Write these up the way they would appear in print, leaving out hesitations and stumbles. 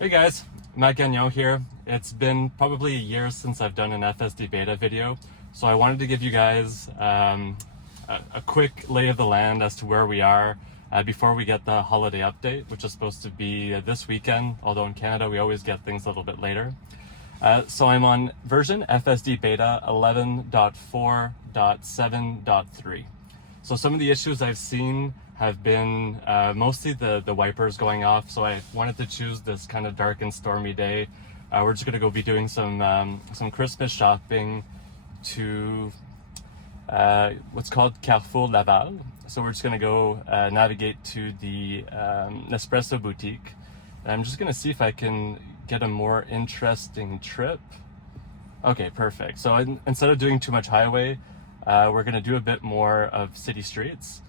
Hey guys, Matt Gagnon here. It's been probably a year since I've done an FSD Beta video, so I wanted to give you guys a quick lay of the land as to where we are before we get the holiday update, which is supposed to be this weekend, although in Canada we always get things a little bit later. So I'm on version FSD Beta 11.4.7.3. So some of the issues I've seen have been mostly the wipers going off. So I wanted to choose this kind of dark and stormy day. We're just gonna go be doing some Christmas shopping to what's called Carrefour Laval. So we're just gonna go navigate to the Nespresso boutique. And I'm just gonna see if I can get a more interesting trip. Okay, perfect. So instead of doing too much highway, we're gonna do a bit more of city streets.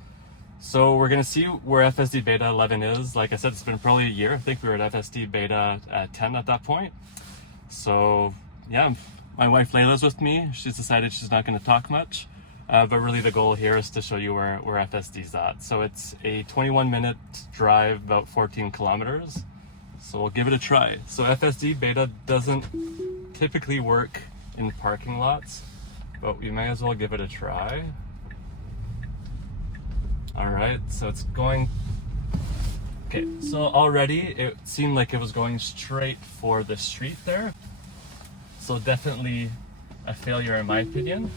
So we're gonna see where FSD Beta 11 is. Like I said, it's been probably a year. I think we were at FSD Beta 10 at that point. So yeah, my wife Layla's with me. She's decided she's not gonna talk much, but really the goal here is to show you where FSD's at. So it's a 21-minute drive, about 14 kilometers. So we'll give it a try. So FSD Beta doesn't typically work in parking lots, but we may as well give it a try. All right, so it's going, okay, so already it seemed like it was going straight for the street there. So definitely a failure in my opinion.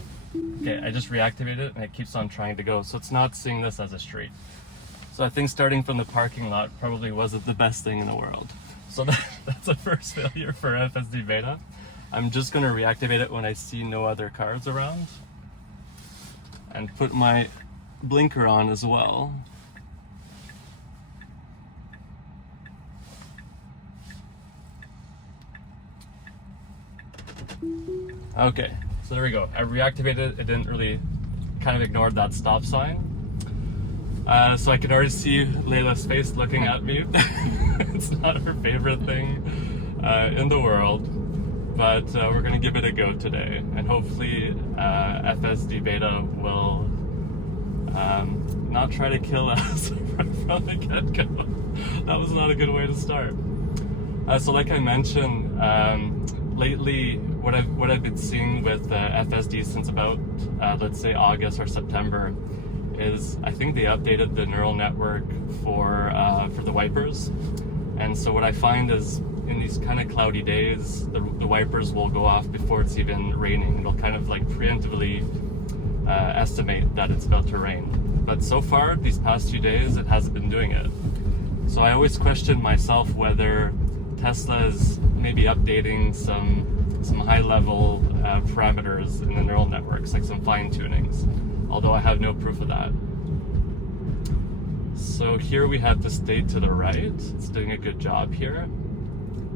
Okay, I just reactivated it and it keeps on trying to go. So it's not seeing this as a street. So I think starting from the parking lot probably wasn't the best thing in the world. So that's a first failure for FSD Beta. I'm just gonna reactivate it when I see no other cars around and put my blinker on as well. Okay, so there we go. I reactivated it. It didn't really, kind of ignored that stop sign. So I can already see Layla's face looking at me. It's not her favorite thing in the world, but we're gonna give it a go today. And hopefully FSD Beta will not try to kill us from the get-go. That was not a good way to start. So like I mentioned, lately what I've been seeing with FSD since about let's say August or September is I think they updated the neural network for the wipers. And so what I find is in these kind of cloudy days, the wipers will go off before it's even raining. It'll kind of like preemptively estimate that it's about to rain. But so far, these past few days, it hasn't been doing it. So I always question myself whether Tesla is maybe updating some high-level parameters in the neural networks, like some fine-tunings, although I have no proof of that. So here we have the state to the right. It's doing a good job here.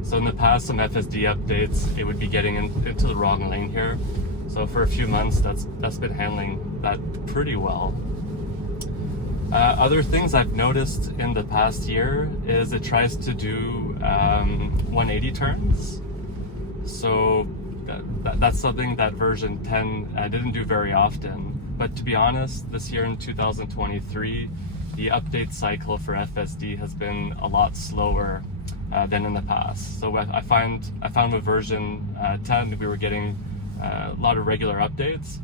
So in the past, some FSD updates, it would be getting into the wrong lane here. So for a few months, that's been handling that pretty well. Other things I've noticed in the past year is it tries to do 180 turns. So that's something that version 10 didn't do very often. But to be honest, this year in 2023, the update cycle for FSD has been a lot slower than in the past. So I found with version 10 we were getting a lot of regular updates.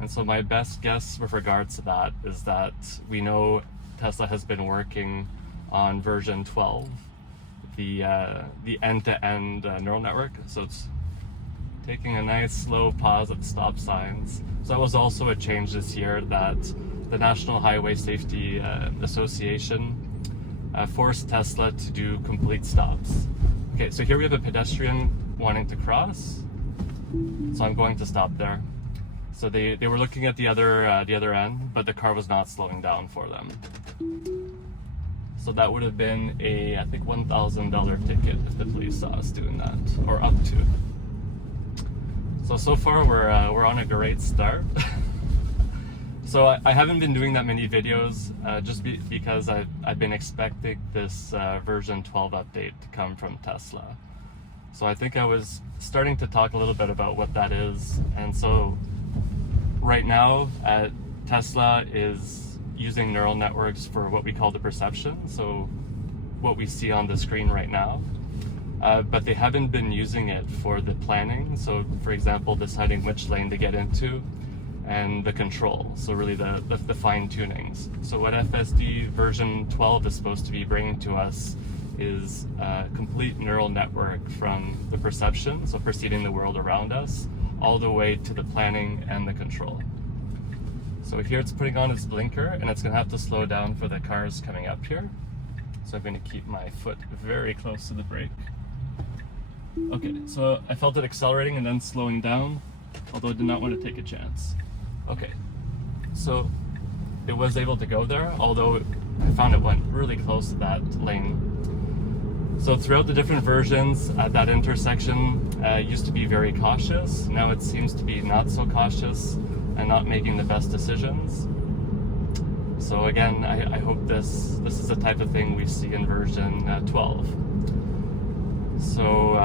And so my best guess with regards to that is that we know Tesla has been working on version 12, the end-to-end neural network. So it's taking a nice slow pause at stop signs. So that was also a change this year that the National Highway Safety Association forced Tesla to do complete stops. Okay, so here we have a pedestrian wanting to cross. So I'm going to stop there. So they were looking at the other end, but the car was not slowing down for them. So that would have been a, I think, $1,000 ticket if the police saw us doing that, or up to. So far we're on a great start. So I haven't been doing that many videos just because I've been expecting this version 12 update to come from Tesla. So I think I was starting to talk a little bit about what that is. And so right now, Tesla is using neural networks for what we call the perception. So what we see on the screen right now. but they haven't been using it for the planning. So for example, deciding which lane to get into and the control. So really the fine tunings. So what FSD version 12 is supposed to be bringing to us is a complete neural network from the perception, so perceiving the world around us, all the way to the planning and the control. So here it's putting on its blinker, and it's gonna have to slow down for the cars coming up here. So I'm gonna keep my foot very close to the brake. Okay, so I felt it accelerating and then slowing down, although I did not want to take a chance. Okay, so it was able to go there, although I found it went really close to that lane. So throughout the different versions at that intersection, used to be very cautious. Now it seems to be not so cautious and not making the best decisions. So again, I hope this is the type of thing we see in version 12. So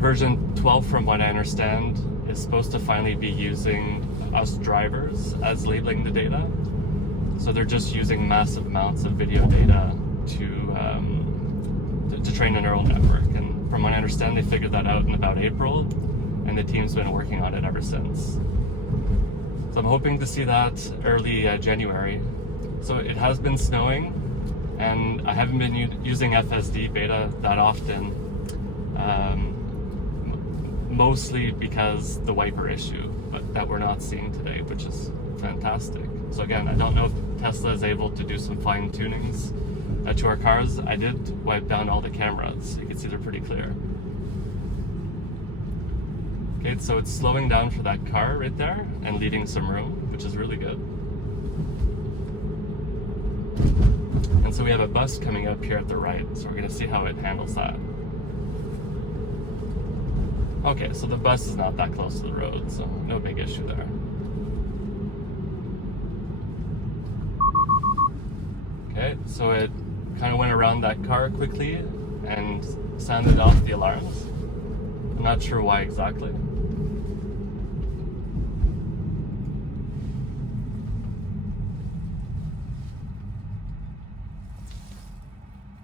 version 12, from what I understand, is supposed to finally be using us drivers as labeling the data. So they're just using massive amounts of video data to train a neural network. And from what I understand, they figured that out in about April, and the team's been working on it ever since. So I'm hoping to see that early January. So it has been snowing, and I haven't been using FSD Beta that often, mostly because the wiper issue that we're not seeing today, which is fantastic. So again, I don't know if Tesla is able to do some fine tunings to our cars. I did wipe down all the cameras, so you can see they're pretty clear. Okay, so it's slowing down for that car right there and leaving some room, which is really good. And so we have a bus coming up here at the right, so we're going to see how it handles that. Okay, so the bus is not that close to the road, so no big issue there. Okay, so it kind of went around that car quickly and sounded off the alarms. I'm not sure why exactly.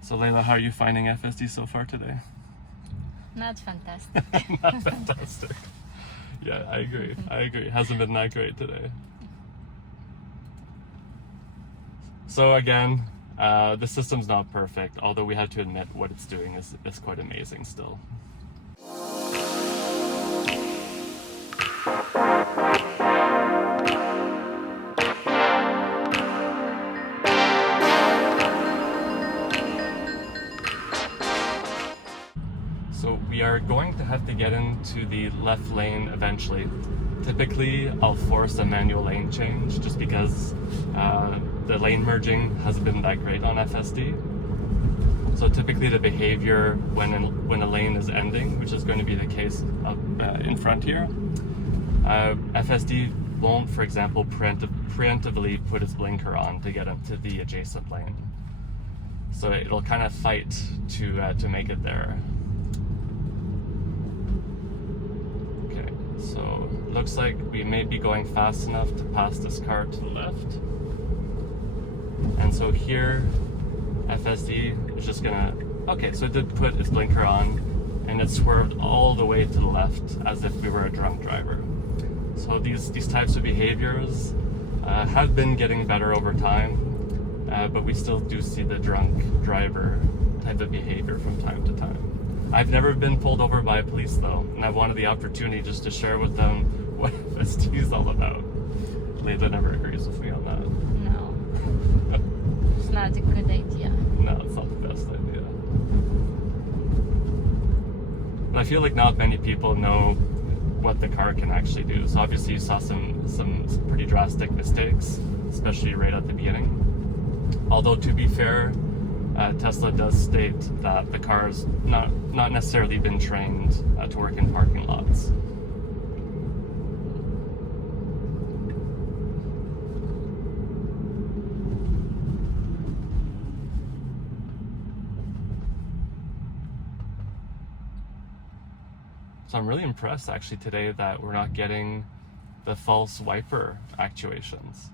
So Layla, how are you finding FSD so far today? Not fantastic. Not fantastic. Yeah, I agree. It hasn't been that great today. So again, the system's not perfect, although we have to admit what it's doing is quite amazing still. So we are going to have to get into the left lane eventually. Typically, I'll force a manual lane change just because the lane merging hasn't been that great on FSD. So typically the behavior when a lane is ending, which is going to be the case up in front here, FSD won't, for example, preemptively put its blinker on to get into the adjacent lane. So it'll kind of fight to make it there. Okay, so it looks like we may be going fast enough to pass this car to the left. And so here, FSD is just gonna, okay, so it did put its blinker on and it swerved all the way to the left as if we were a drunk driver. So these types of behaviors have been getting better over time, but we still do see the drunk driver type of behavior from time to time. I've never been pulled over by police though, and I wanted the opportunity just to share with them what FSD is all about. Layla never agrees with me on that. No. It's not a good idea. No, it's not the best idea. But I feel like not many people know what the car can actually do. So obviously you saw some pretty drastic mistakes, especially right at the beginning. Although to be fair, Tesla does state that the car's not necessarily been trained to work in parking lots. So I'm really impressed actually today that we're not getting the false wiper actuations.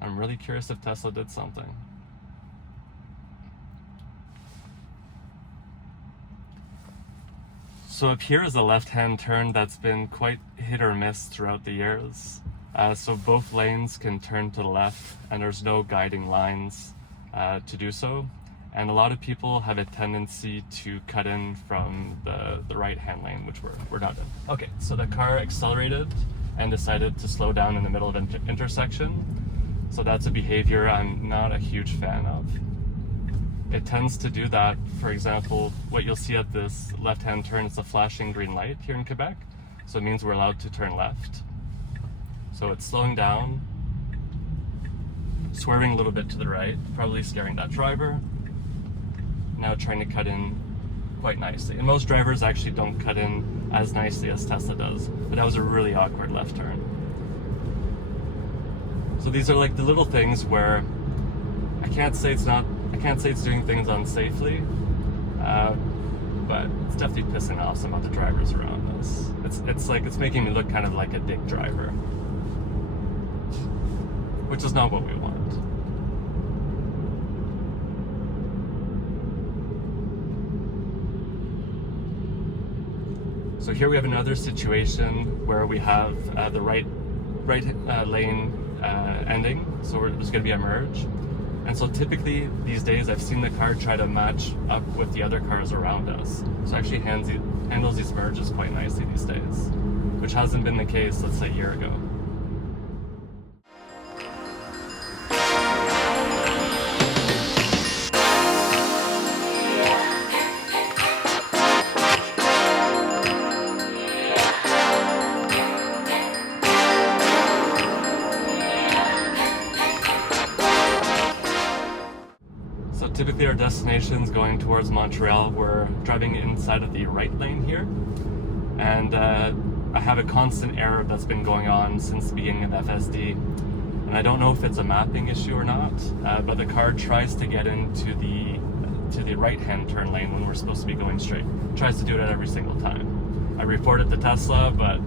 I'm really curious if Tesla did something. So up here is a left-hand turn that's been quite hit or miss throughout the years. So both lanes can turn to the left and there's no guiding lines to do so. And a lot of people have a tendency to cut in from the right-hand lane, which we're not in. Okay, so the car accelerated and decided to slow down in the middle of an intersection. So that's a behavior I'm not a huge fan of. It tends to do that. For example, what you'll see at this left-hand turn is a flashing green light here in Quebec. So it means we're allowed to turn left. So it's slowing down, swerving a little bit to the right, probably scaring that driver. Now trying to cut in quite nicely. And most drivers actually don't cut in as nicely as Tesla does, but that was a really awkward left turn. So these are like the little things where I can't say it's doing things unsafely, but it's definitely pissing off some of the drivers around us. It's making me look kind of like a dick driver, which is not what we want. So here we have another situation where we have the right lane ending, so there's going to be a merge. And so typically these days I've seen the car try to match up with the other cars around us. So it actually handles these merges quite nicely these days, which hasn't been the case, let's say, a year ago. Typically our destination's going towards Montreal. We're driving inside of the right lane here. And I have a constant error that's been going on since the beginning of FSD. And I don't know if it's a mapping issue or not, but the car tries to get into the right-hand turn lane when we're supposed to be going straight. It tries to do it every single time. I reported to Tesla, but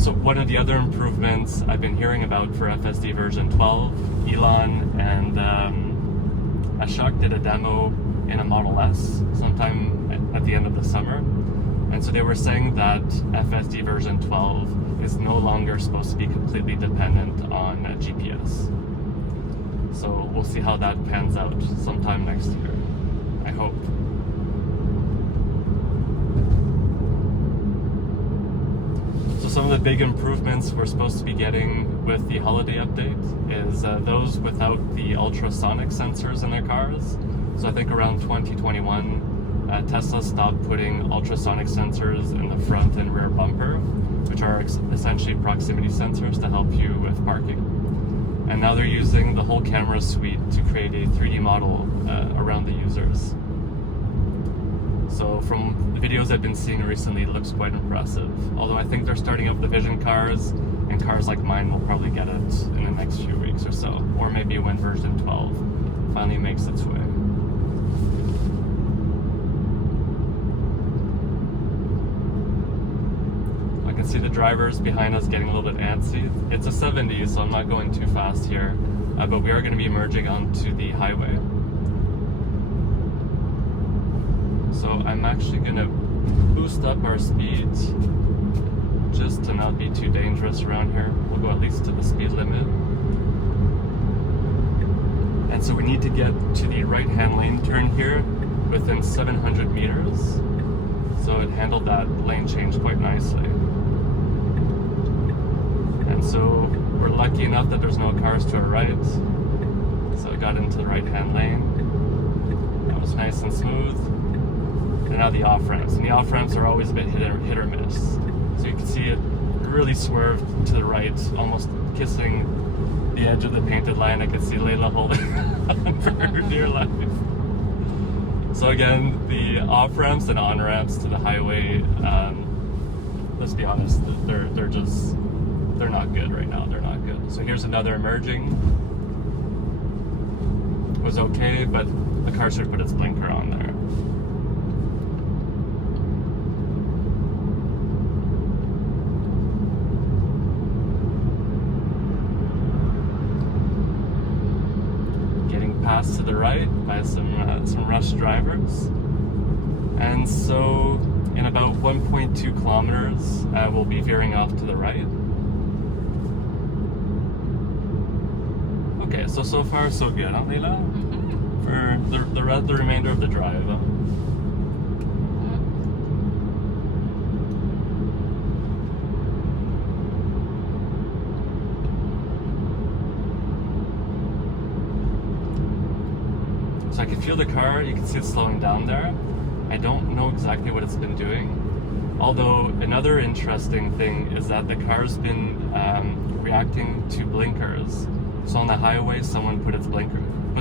so one of the other improvements I've been hearing about for FSD version 12, Elon and Ashok did a demo in a Model S sometime at the end of the summer, and so they were saying that FSD version 12 is no longer supposed to be completely dependent on GPS. So we'll see how that pans out sometime next year, I hope. So some of the big improvements we're supposed to be getting with the holiday update is those without the ultrasonic sensors in their cars. So I think around 2021, Tesla stopped putting ultrasonic sensors in the front and rear bumper, which are essentially proximity sensors to help you with parking. And now they're using the whole camera suite to create a 3D model around the users. So from the videos I've been seeing recently, it looks quite impressive. Although I think they're starting up the Vision cars, and cars like mine will probably get it in the next few weeks or so. Or maybe when version 12 finally makes its way. I can see the drivers behind us getting a little bit antsy. It's a 70, so I'm not going too fast here, but we are going to be merging onto the highway. So I'm actually going to boost up our speed just to not be too dangerous around here. We'll go at least to the speed limit. And so we need to get to the right-hand lane turn here within 700 meters. So it handled that lane change quite nicely. And so we're lucky enough that there's no cars to our right. So I got into the right-hand lane. That was nice and smooth. And now the off-ramps. And the off-ramps are always a bit hit or miss. So you can see it really swerved to the right, almost kissing the edge of the painted line. I could see Layla holding on for her dear life. So again, the off-ramps and on-ramps to the highway, let's be honest, they're not good right now. They're not good. So here's another merging. It was okay, but the car should put its blinker on there. Passed to the right by some rush drivers, and so In about 1.2 kilometers, we'll be veering off to the right. Okay, so far so good, huh, Leila? For the remainder of the drive. Huh? So I can feel the car, you can see it slowing down there. I don't know exactly what it's been doing. Although another interesting thing is that the car's been reacting to blinkers. So on the highway, someone puts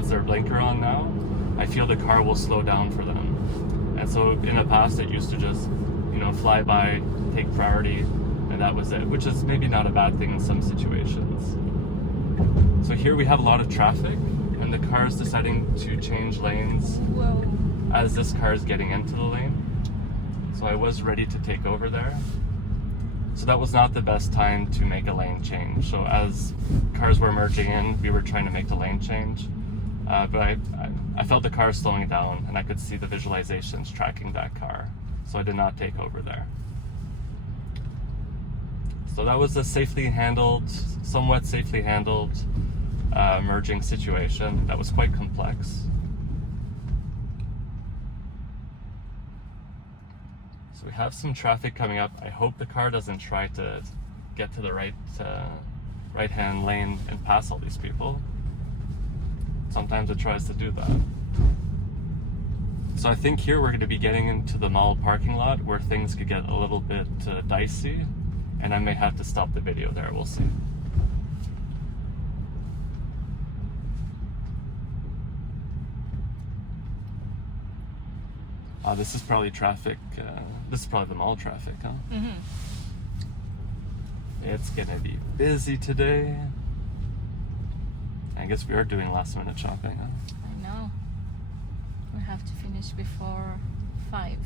their blinker on now. I feel the car will slow down for them. And so in the past, it used to just, fly by, take priority, and that was it, which is maybe not a bad thing in some situations. So here we have a lot of traffic, and the car is deciding to change lanes. Whoa. As this car is getting into the lane. So I was ready to take over there. So that was not the best time to make a lane change. So as cars were merging in, we were trying to make the lane change. But I felt the car slowing down, and I could see the visualizations tracking that car. So I did not take over there. So that was a somewhat safely handled merging situation that was quite complex. We have some traffic coming up. I hope the car doesn't try to get to the right-hand lane and pass all these people. Sometimes it tries to do that. So I think here we're going to be getting into the mall parking lot where things could get a little bit dicey, and I may have to stop the video there. We'll see. This is probably traffic. This is probably the mall traffic, huh? Mm-hmm. It's gonna be busy today. I guess we are doing last minute shopping, huh? I know. We have to finish before 5.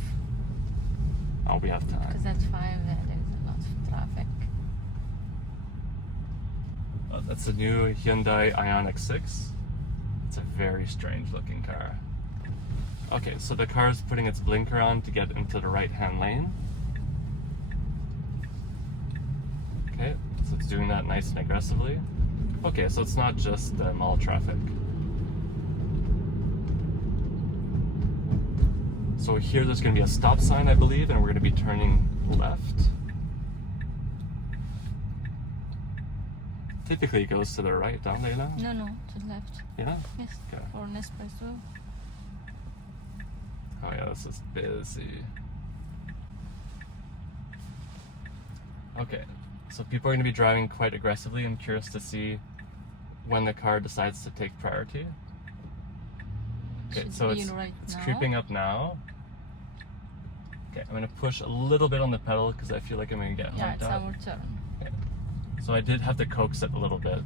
Oh, we have time. Because at 5 there's a lot of traffic. Oh, that's a new Hyundai Ioniq 6. It's a very strange looking car. Okay, so the car is putting its blinker on to get into the right-hand lane. Okay, so it's doing that nice and aggressively. Okay, so it's not just mall traffic. So here there's going to be a stop sign, I believe, and we're going to be turning left. Typically it goes to the right, don't they now? No, to the left. Yeah? Yes, Okay. for Nespresso. Oh yeah, this is busy. Okay, so people are going to be driving quite aggressively. I'm curious to see when the car decides to take priority. Okay, so it's creeping up now. Okay, I'm going to push a little bit on the pedal because I feel like I'm going to get honked Yeah, out. it's our turn. Okay. So I did have to coax it a little bit.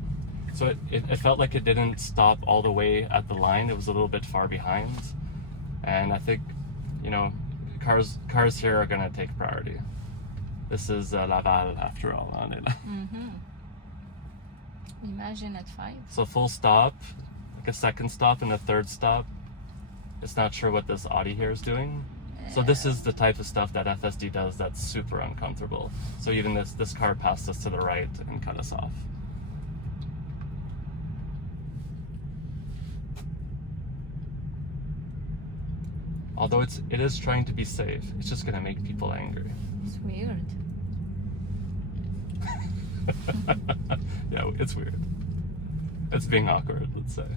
So it felt like it didn't stop all the way at the line. It was a little bit far behind. And I think, cars here are going to take priority. This is Laval after all. Mm-hmm. Imagine at 5. So full stop, like a second stop and a third stop. It's not sure what this Audi here is doing. So this is the type of stuff that FSD does that's super uncomfortable. So even this car passed us to the right and cut us off. Although it is trying to be safe, it's just going to make people angry. It's weird. Yeah, it's weird. It's being awkward, let's say.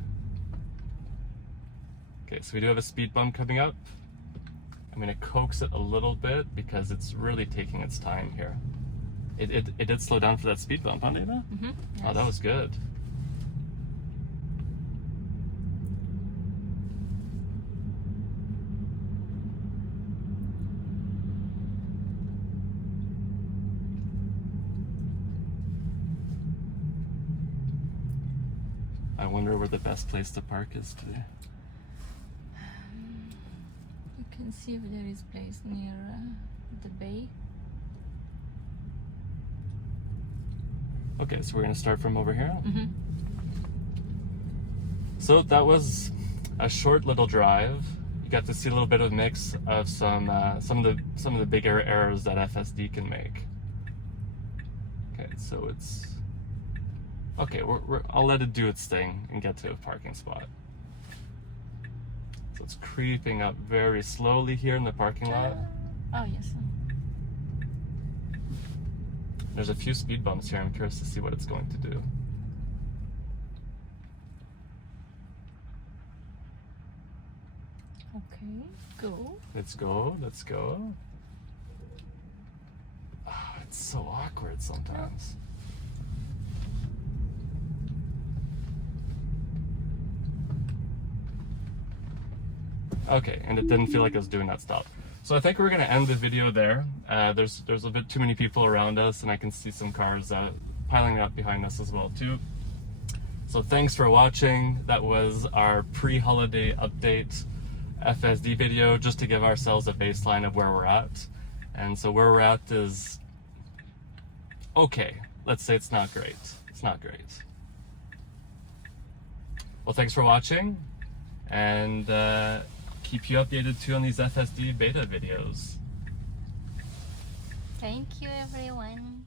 Okay, so we do have a speed bump coming up. I'm going to coax it a little bit because it's really taking its time here. It did slow down for that speed bump, huh, Nina? Mm-hmm. Yes. Oh, that was good. I wonder where the best place to park is today. You can see if there is place near the bay. Okay, so we're going to start from over here. Mm-hmm. So that was a short little drive. you got to see a little bit of mix of some of the bigger errors that FSD can make. Okay, so it's okay. I'll let it do its thing and get to a parking spot. So it's creeping up very slowly here in the parking lot. Oh yes. There's a few speed bumps here. I'm curious to see what it's going to do. Okay, go. Let's go. Let's go. Oh, it's so awkward sometimes. Okay, and it didn't feel like it was doing that stop. So I think we're gonna end the video there. There's a bit too many people around us, and I can see some cars piling up behind us as well too. So thanks for watching. That was our pre-holiday update FSD video, just to give ourselves a baseline of where we're at. And so where we're at is okay. Let's say it's not great. It's not great. Well, thanks for watching, and keep you updated too on these FSD beta videos. Thank you, everyone.